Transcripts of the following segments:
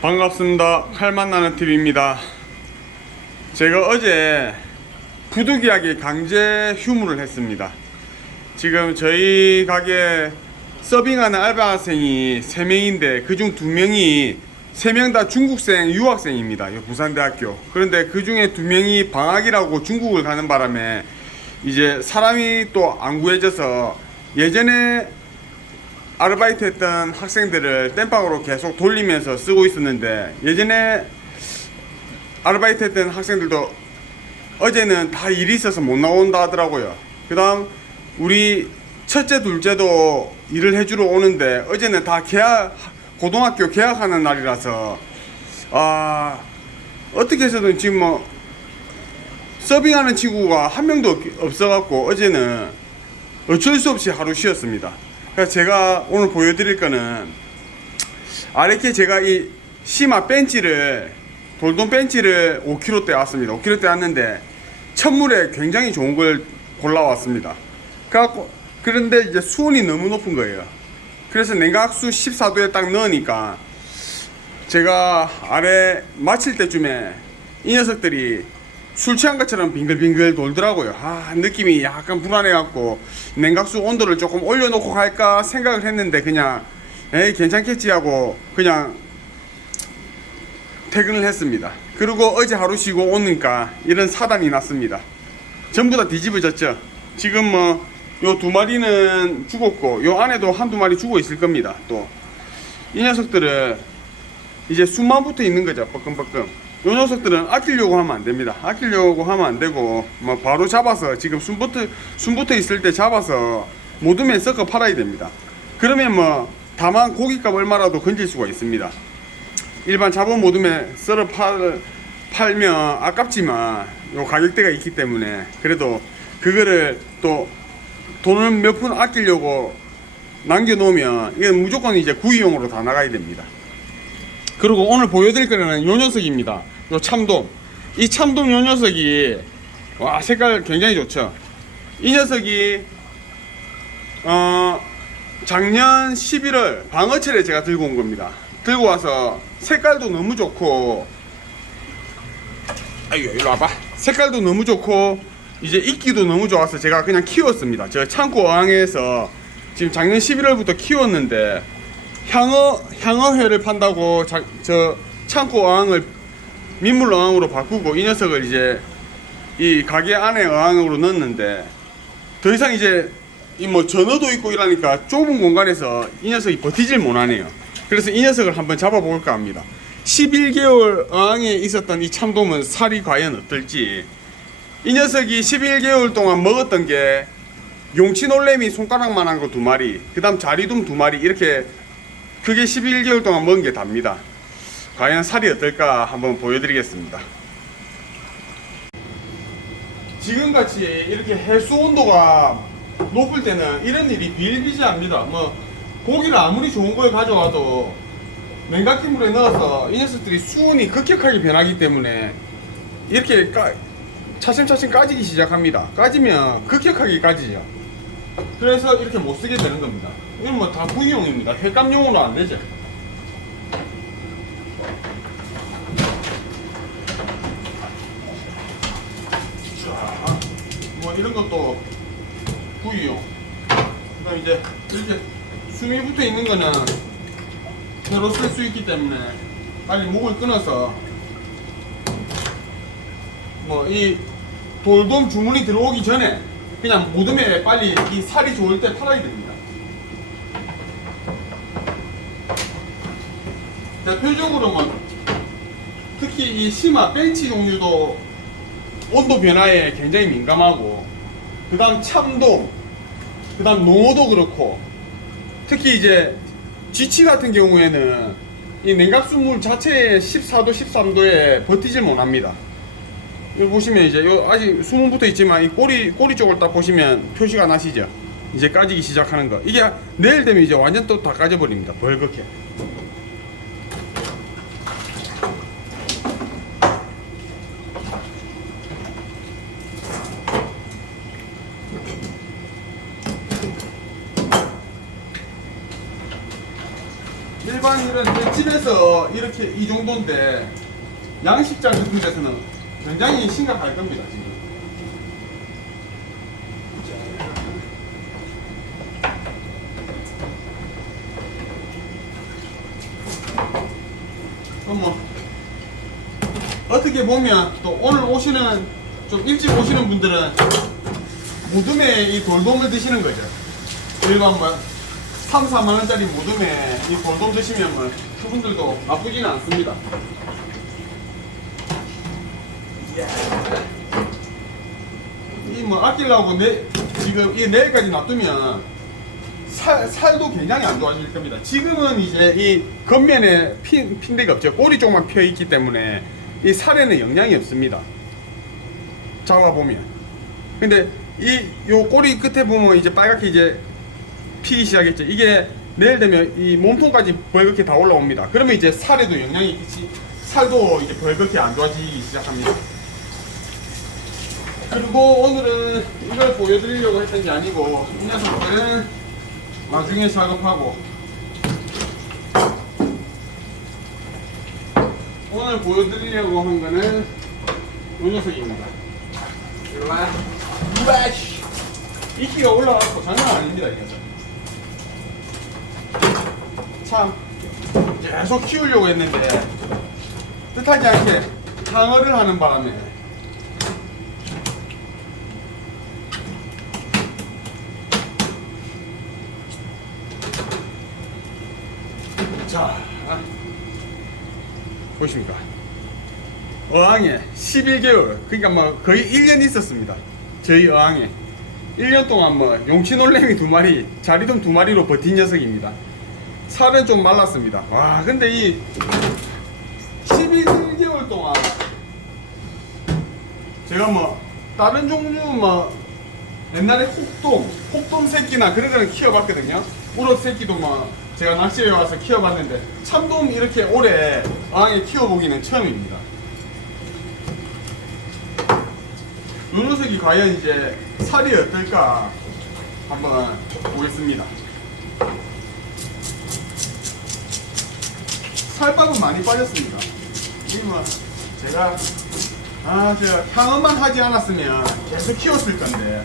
반갑습니다. 칼 만나는 TV입니다. 제가 어제 부득이하게 강제 휴무를 했습니다. 지금 저희 가게 서빙하는 알바생이 3명인데 그중 2명이 3명 다 중국생 유학생입니다. 부산대학교. 그런데 그 중에 2명이 방학이라고 중국을 가는 바람에 이제 사람이 또 안 구해져서 예전에 아르바이트 했던 학생들을 땜빵으로 계속 돌리면서 쓰고 있었는데, 예전에 아르바이트 했던 학생들도 어제는 다 일이 있어서 못 나온다 하더라고요. 그 다음 우리 첫째 둘째도 일을 해주러 오는데 어제는 다 고등학교 개학하는 날이라서 어떻게 해서든 지금 서빙하는 친구가 한 명도 없어갖고 어제는 어쩔 수 없이 하루 쉬었습니다. 그래서 제가 오늘 보여드릴 거는, 이렇게 제가 이 심화 벤치를, 돌돔 벤치를 5kg대 왔습니다. 5kg대 왔는데 천물에 굉장히 좋은 걸 골라왔습니다. 그런데 이제 수온이 너무 높은 거예요. 그래서 냉각수 14도에 딱 넣으니까 제가 아래 마칠 때쯤에 이 녀석들이 술 취한 것처럼 빙글빙글 돌더라고요. 느낌이 약간 불안해갖고 냉각수 온도를 조금 올려놓고 갈까 생각을 했는데 그냥 괜찮겠지 하고 그냥 퇴근을 했습니다. 그리고 어제 하루 쉬고 오니까 이런 사단이 났습니다. 전부 다 뒤집어졌죠. 지금 요 2마리는 죽었고 요 안에도 1-2마리 죽어 있을 겁니다. 또 이 녀석들은 이제 숨만 붙어 있는 거죠. 뻐끔뻐끔. 요 녀석들은 아끼려고 하면 안 됩니다. 아끼려고 하면 안 되고 바로 잡아서, 지금 숨 붙어 있을 때 잡아서 모둠에 섞어 팔아야 됩니다. 그러면 다만 고깃값 얼마라도 건질 수가 있습니다. 일반 잡은 모둠에 썰어 팔면 아깝지만 요 가격대가 있기 때문에, 그래도 그거를 또 돈을 몇 푼 아끼려고 남겨놓으면 이건 무조건 이제 구이용으로 다 나가야 됩니다. 그리고 오늘 보여드릴 거는 요 녀석입니다. 요 참돔. 이 참돔 요 녀석이 색깔 굉장히 좋죠. 이 녀석이 작년 11월 방어철에 제가 들고 온 겁니다. 들고 와서 색깔도 너무 좋고, 이리 와봐. 색깔도 너무 좋고 이제 이끼도 너무 좋아서 제가 그냥 키웠습니다. 저 창고 어항에서 지금 작년 11월부터 키웠는데, 향어회를 판다고 저 창고 어항을 민물 어항으로 바꾸고 이 녀석을 이제 이 가게 안에 어항으로 넣었는데, 더 이상 이제 전어도 있고 이러니까 좁은 공간에서 이 녀석이 버티질 못하네요. 그래서 이 녀석을 한번 잡아볼까 합니다. 11개월 어항에 있었던 이 참돔은 살이 과연 어떨지. 이 녀석이 11개월 동안 먹었던 게 용치놀래미 손가락만한 거 2마리, 그 다음 자리돔 2마리, 이렇게 그게 11개월 동안 먹은 게 답니다. 과연 살이 어떨까 한번 보여드리겠습니다. 지금같이 이렇게 해수 온도가 높을 때는 이런 일이 비일비재합니다. 고기를 아무리 좋은 걸 가져와도 냉각기물에 넣어서 이 녀석들이 수온이 급격하게 변하기 때문에 이렇게 차츰차츰 까지기 시작합니다. 까지면 급격하게 까지죠. 그래서 이렇게 못 쓰게 되는 겁니다. 이건 다 구이용입니다. 횟감용으로 안 되죠. 자, 이런 것도 구이용. 그다음 이제 이렇게 숨이 붙어 있는 거는 새로 쓸 수 있기 때문에 빨리 목을 끊어서 이 돌돔 주문이 들어오기 전에 그냥 모둠에 빨리 이 살이 좋을 때 팔아야 됩니다. 대표적으로 특히 이 심화 벤치 종류도 온도 변화에 굉장히 민감하고, 그 다음 참돔, 그 다음 농어도 그렇고, 특히 이제 쥐치 같은 경우에는 이 냉각수물 자체의 14도, 13도에 버티질 못합니다. 여기 보시면 이제 아직 수문 붙어 있지만 이 꼬리 쪽을 딱 보시면 표시가 나시죠? 이제 까지기 시작하는 거. 이게 내일 되면 이제 완전 또 다 까져버립니다. 벌겋게. 일반 이런 맛집에서 이렇게 이 정도인데 양식장 같은 데서는 굉장히 심각할 겁니다 지금. 그럼 뭐 어떻게 보면 또 오늘 오시는 좀 일찍 오시는 분들은 무덤에 이 돌돔을 드시는 거죠. 일반 뭐 3, 4만원짜리 무덤에 이 돌돔 드시면 뭐 그분들도 나쁘지는 않습니다. 이 뭐 아끼려고 지금 이 내일까지 놔두면 살도 굉장히 안 좋아질 겁니다. 지금은 이제 이 겉면에 핀대가 없죠. 꼬리 쪽만 펴 있기 때문에 이 살에는 영향이 없습니다. 잡아보면. 근데 요 꼬리 끝에 보면 이제 빨갛게 이제 피기 시작했죠. 이게 내일 되면 이 몸통까지 벌겋게 다 올라옵니다. 그러면 이제 살에도 영향이 있지. 살도 이제 벌겋게 안 좋아지기 시작합니다. 그리고 오늘은 이걸 보여드리려고 했던 게 아니고 이 녀석들은 나중에 작업하고 오늘 보여드리려고 한 거는 이 녀석입니다. 이 키가 올라가고 장난 아닙니다. 이 녀석. 참 계속 키우려고 했는데 뜻하지 않게 방어를 하는 바람에 자 보십니까? 어항에 11개월 그러니까 뭐 거의 1년 있었습니다. 저희 어항에 1년 동안 뭐 용치놀래미 2마리 자리돔 2마리로 버틴 녀석입니다. 살은 좀 말랐습니다. 와 근데 이 11개월 동안 제가 뭐 다른 종류 뭐 옛날에 혹돔 새끼나 그런 거는 키워봤거든요. 우럭 새끼도 뭐 제가 낚시에 와서 키워봤는데 참돔 이렇게 오래 어항에 키워보기는 처음입니다. 요 녀석이 과연 이제 살이 어떨까 한번 보겠습니다. 살밥은 많이 빠졌습니다. 이거 제가 향어만 하지 않았으면 계속 키웠을 건데.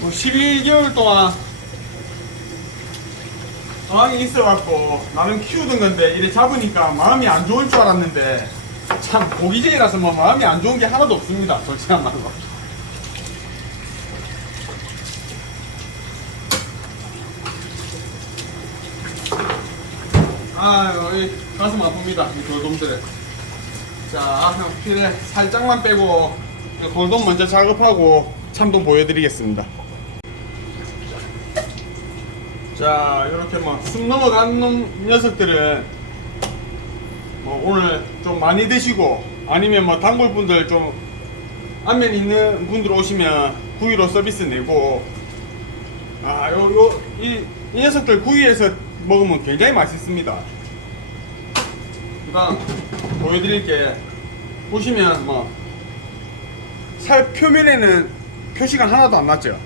뭐 12개월 동안 어항에 있어갖고 나름 키우던 건데 이래 잡으니까 마음이 안 좋을 줄 알았는데 참 고기쟁이라서 뭐 마음이 안 좋은 게 하나도 없습니다. 솔직한 말로. 아유 이 가슴 아픕니다. 이 돌돔들은. 자 피를 살짝만 빼고 돌돔 먼저 작업하고 참돔 보여드리겠습니다. 자 이렇게 뭐 숨 넘어간 녀석들은 뭐 오늘 좀 많이 드시고 아니면 뭐 단골분들 좀 안면 있는 분들 오시면 구이로 서비스 내고 이 녀석들 구이에서 먹으면 굉장히 맛있습니다. 그 다음 보여드릴 게 보시면 뭐 살 표면에는 표시가 하나도 안 났죠.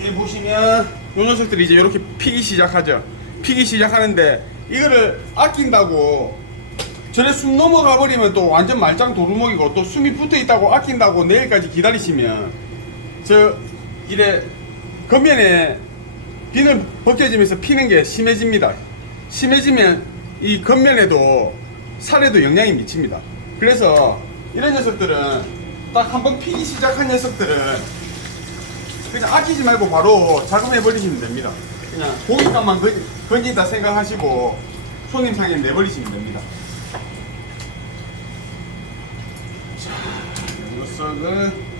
여기 보시면 이 녀석들이 이제 이렇게 피기 시작하죠. 피기 시작하는데 이거를 아낀다고 전에 숨 넘어가 버리면 또 완전 말짱 도루묵이고 또 숨이 붙어 있다고 아낀다고 내일까지 기다리시면 저 이래 겉면에 비늘 벗겨지면서 피는 게 심해집니다. 심해지면 이 겉면에도 살에도 영향이 미칩니다. 그래서 이런 녀석들은 딱 한번 피기 시작한 녀석들은 그냥 아끼지 말고 바로 작업해 버리시면 됩니다. 그냥 고깃값만 건진다 생각하시고 손님 상에 내버리시면 됩니다. 자, 이 녀석은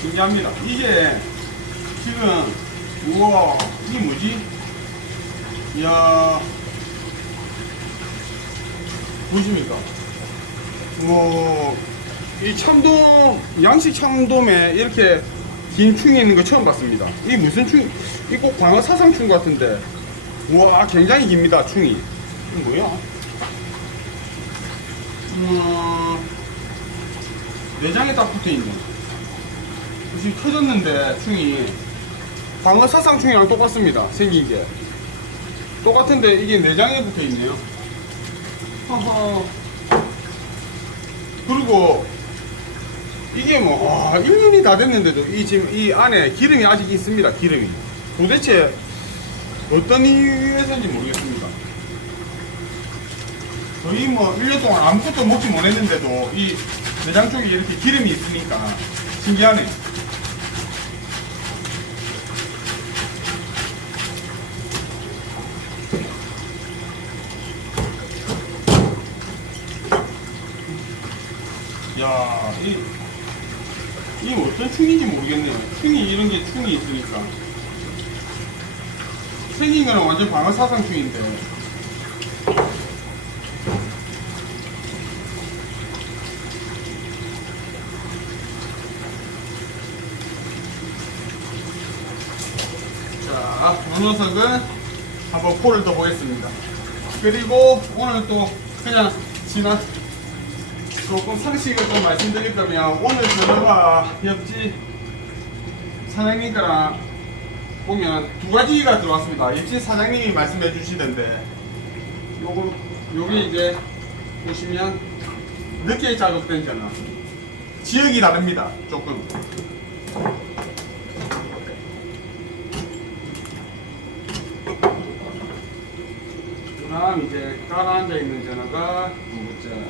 신기합니다. 이게 지금 우와 이게 뭐지? 이야 보이십니까? 이 참돔 양식 참돔에 이렇게 긴 충이 있는 거 처음 봤습니다. 이게 무슨 충? 이게 꼭 광어 사상충 같은데 우와 굉장히 깁니다. 충이 이게 뭐야? 내장에 딱 붙어있네. 지금 터졌는데 충이 광어 사상충이랑 똑같습니다. 생긴 게 똑같은데 이게 내장에 붙어 있네요. 허허. 그리고 이게 뭐 1년이 다 됐는데도 지금 이 안에 기름이 아직 있습니다. 기름이 도대체 어떤 이유에서인지 모르겠습니다. 거의 뭐 1년 동안 아무것도 먹지 못했는데도 이 내장 쪽에 이렇게 기름이 있으니까 신기하네. 야, 이 어떤 충인지 모르겠네요. 충이 이런 게 충이 있으니까 생긴 거는 완전 방어 사상충인데. 자, 이 녀석은 한번 포를 더 보겠습니다. 그리고 오늘 또 그냥 지난 조금 상식을 좀 말씀드릴 거면 오늘 저희가 옆집 사장님 거랑 보면 두 가지가 들어왔습니다. 옆집 사장님이 말씀해 주시던데 요게 이제 보시면 늦게 작업된 전화 지역이 다릅니다. 조금 그다음 이제 가라앉아 있는 전화가 두 번째.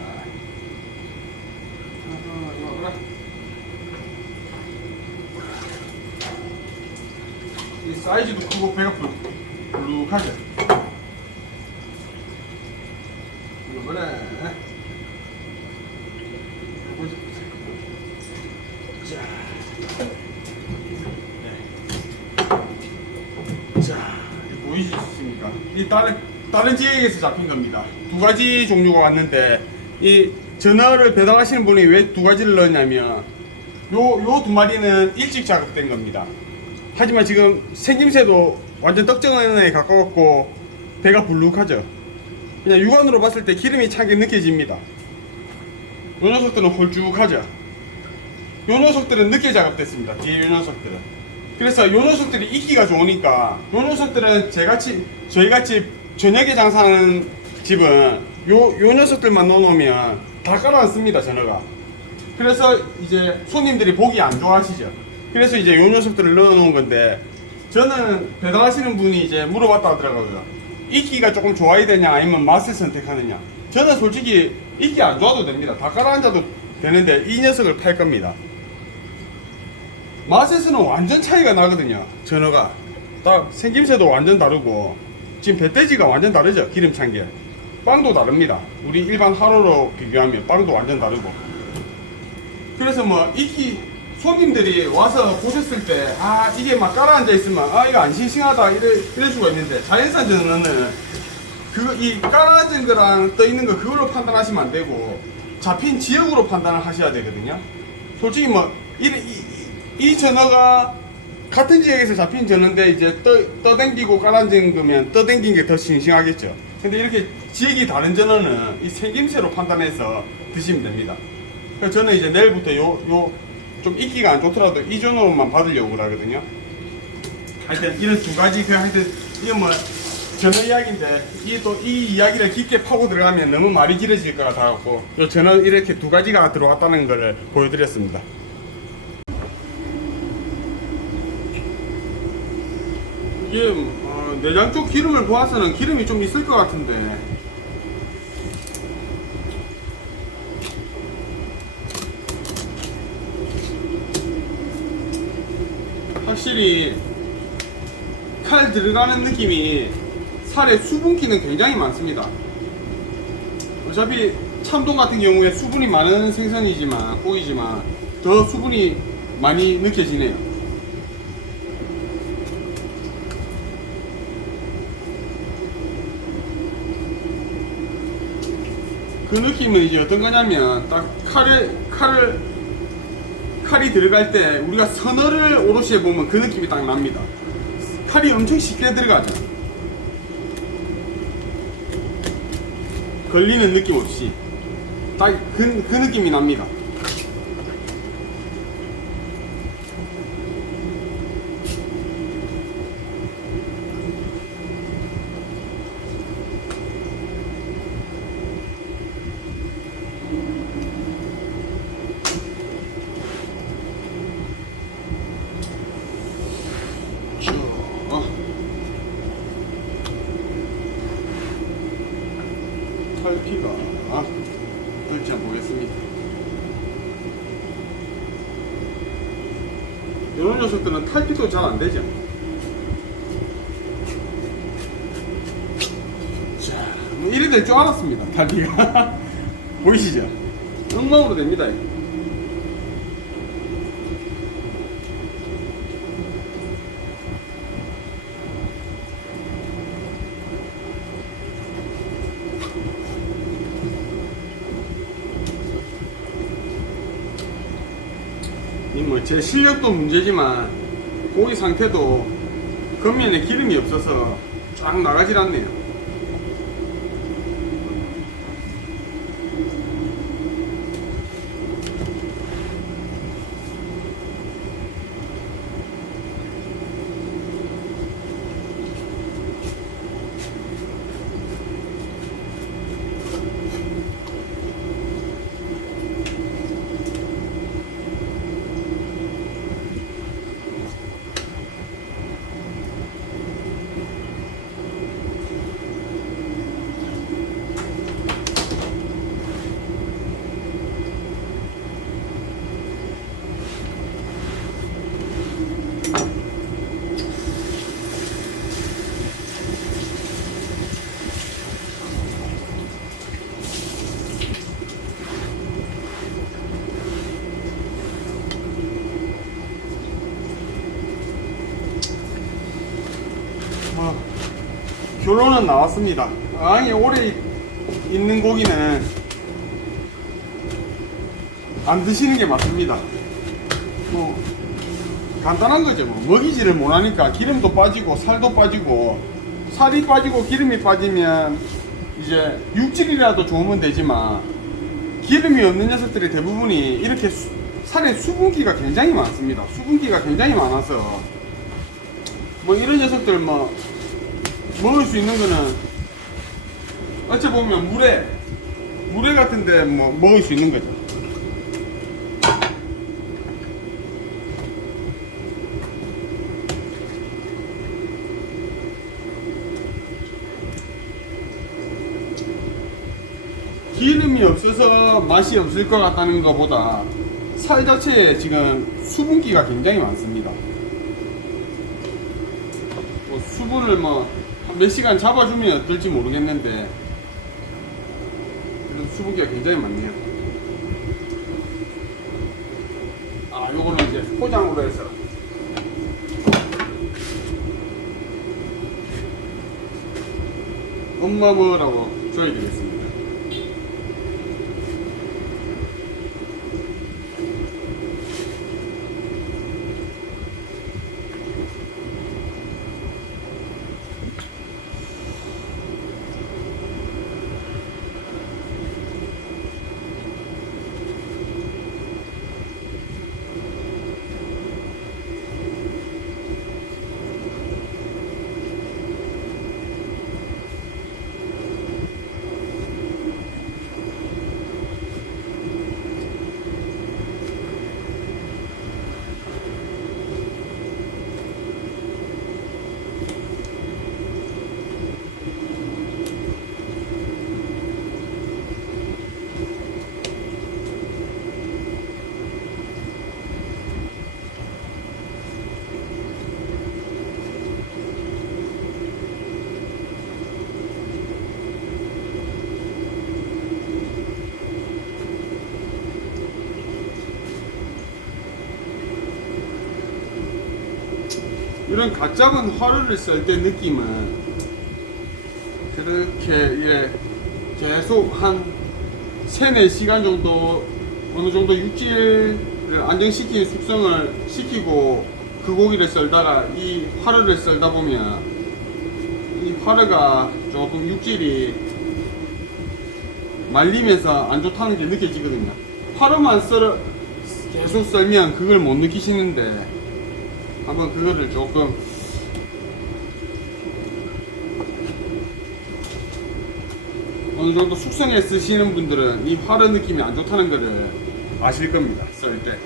이 사이즈도 크고 배가 불룩하죠. 그래. 자, 네. 자, 보이시습니까? 이 다른 지역에서 잡힌 겁니다. 두 가지 종류가 왔는데 이 전어를 배달하시는 분이 왜 두 가지를 넣었냐면 요 두 마리는 일찍 작업된 겁니다. 하지만 지금 생김새도 완전 떡정에 가까웠고 배가 불룩하죠. 그냥 육안으로 봤을 때 기름이 차게 느껴집니다. 요 녀석들은 홀쭉하죠. 요 녀석들은 늦게 작업됐습니다. 뒤에 요 녀석들은. 그래서 요 녀석들이 익기가 좋으니까 요 녀석들은 저희같이 저녁에 장사하는 집은 요 녀석들만 넣어놓으면 다 깔아놨습니다. 전어가. 그래서 이제 손님들이 보기 안 좋아하시죠. 그래서 이제 요 녀석들을 넣어놓은 건데 저는 배달하시는 분이 이제 물어봤다 하더라고요. 익기가 조금 좋아야 되냐 아니면 맛을 선택하느냐. 저는 솔직히 익기 안 좋아도 됩니다. 다 깔아앉아도 되는데 이 녀석을 팔 겁니다. 맛에서는 완전 차이가 나거든요. 전어가 딱 생김새도 완전 다르고 지금 배돼지가 완전 다르죠. 기름 찬 게. 빵도 다릅니다. 우리 일반 하루로 비교하면 빵도 완전 다르고. 그래서 뭐 익기 손님들이 와서 보셨을 때 이게 막 깔아앉아 있으면 이거 안 싱싱하다 이럴 수가 있는데 자연산 전어는 이 깔아앉은 거랑 떠 있는 거 그걸로 판단하시면 안 되고 잡힌 지역으로 판단을 하셔야 되거든요. 솔직히 뭐 이 전어가 같은 지역에서 잡힌 전어인데 이제 떠댕기고 깔아앉은 거면 떠댕긴 게 더 싱싱하겠죠. 근데 이렇게 지역이 다른 전어는 이 생김새로 판단해서 드시면 됩니다. 그래서 저는 이제 내일부터 좀 익기가 안 좋더라도 이 전어로만 받으려고 그러거든요. 하여튼 이런 두 가지 하여튼 이건 뭐 전어 이야기인데 이 이야기를 깊게 파고 들어가면 너무 말이 길어질 것 같아갖고 요 전어 이렇게 두 가지가 들어왔다는 걸 보여드렸습니다. 이게 내장 쪽 기름을 보아서는 기름이 좀 있을 것 같은데 확실히 칼 들어가는 느낌이 살에 수분기는 굉장히 많습니다. 어차피 참돔 같은 경우에 수분이 많은 생선이지만 고기지만 더 수분이 많이 느껴지네요. 그 느낌은 이제 어떤 거냐면 딱 칼이 들어갈 때 우리가 선어를 오롯이 해보면 그 느낌이 딱 납니다. 칼이 엄청 쉽게 들어가죠. 걸리는 느낌 없이 딱 그 느낌이 납니다. 탈피가 될지 한번 보겠습니다. 이런 녀석들은 탈피도 잘 안 되죠. 자, 뭐 이래 될 줄 알았습니다. 탈피가 보이시죠? 엉망으로 됩니다. 뭐 제 실력도 문제지만 고기 상태도 겉면에 기름이 없어서 쫙 나가질 않네요. 결론은 나왔습니다. 아니 오래 있는 고기는 안 드시는 게 맞습니다. 뭐 간단한 거죠. 뭐 먹이지를 못하니까 기름도 빠지고 살도 빠지고, 살이 빠지고 기름이 빠지면 이제 육질이라도 좋으면 되지만 기름이 없는 녀석들이 대부분이 이렇게 살에 수분기가 굉장히 많습니다. 수분기가 굉장히 많아서 뭐 이런 녀석들 뭐 먹을 수 있는 거는 어찌 보면 물회 같은데 뭐 먹을 수 있는 거죠. 기름이 없어서 맛이 없을 것 같다는 것보다 살 자체에 지금 수분기가 굉장히 많습니다. 뭐 수분을 뭐 몇 시간 잡아주면 어떨지 모르겠는데 그래도 수분기가 굉장히 많네요. 아, 요거는 이제 포장으로 해서 엄마 먹으라고 줘야 되겠습니다. 이런 각 잡은 화로를 썰 때 느낌은 그렇게 예, 계속 한 3-4시간 정도 어느 정도 육질을 안정시킨 숙성을 시키고 그 고기를 썰다가 이 화로를 썰다 보면 이 화로가 조금 육질이 말리면서 안 좋다는 게 느껴지거든요. 화로만 계속 썰면 그걸 못 느끼시는데 한번 그거를 조금 어느 정도 숙성해 쓰시는 분들은 이 화로 느낌이 안 좋다는 거를 아실 겁니다. 썰 때.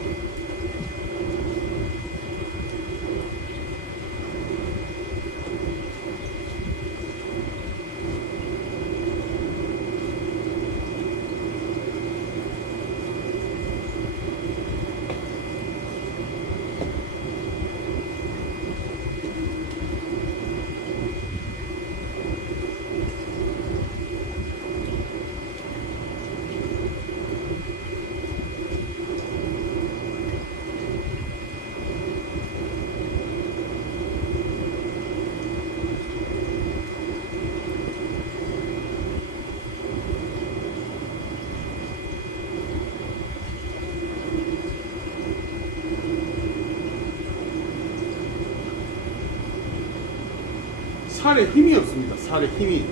살에 힘이 없습니다. 살에 힘이.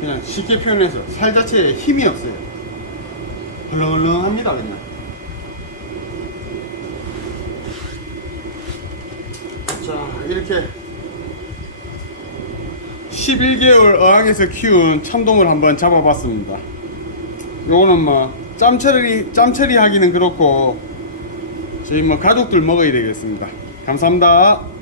그냥 쉽게 표현해서 살 자체에 힘이 없어요. 헐렁헐렁합니다 그냥. 자, 이렇게 11개월 어항에서 키운 참돔을 한번 잡아봤습니다. 요거는 뭐 짬처리 하기는 그렇고 저희 뭐 가족들 먹어야 되겠습니다. 감사합니다.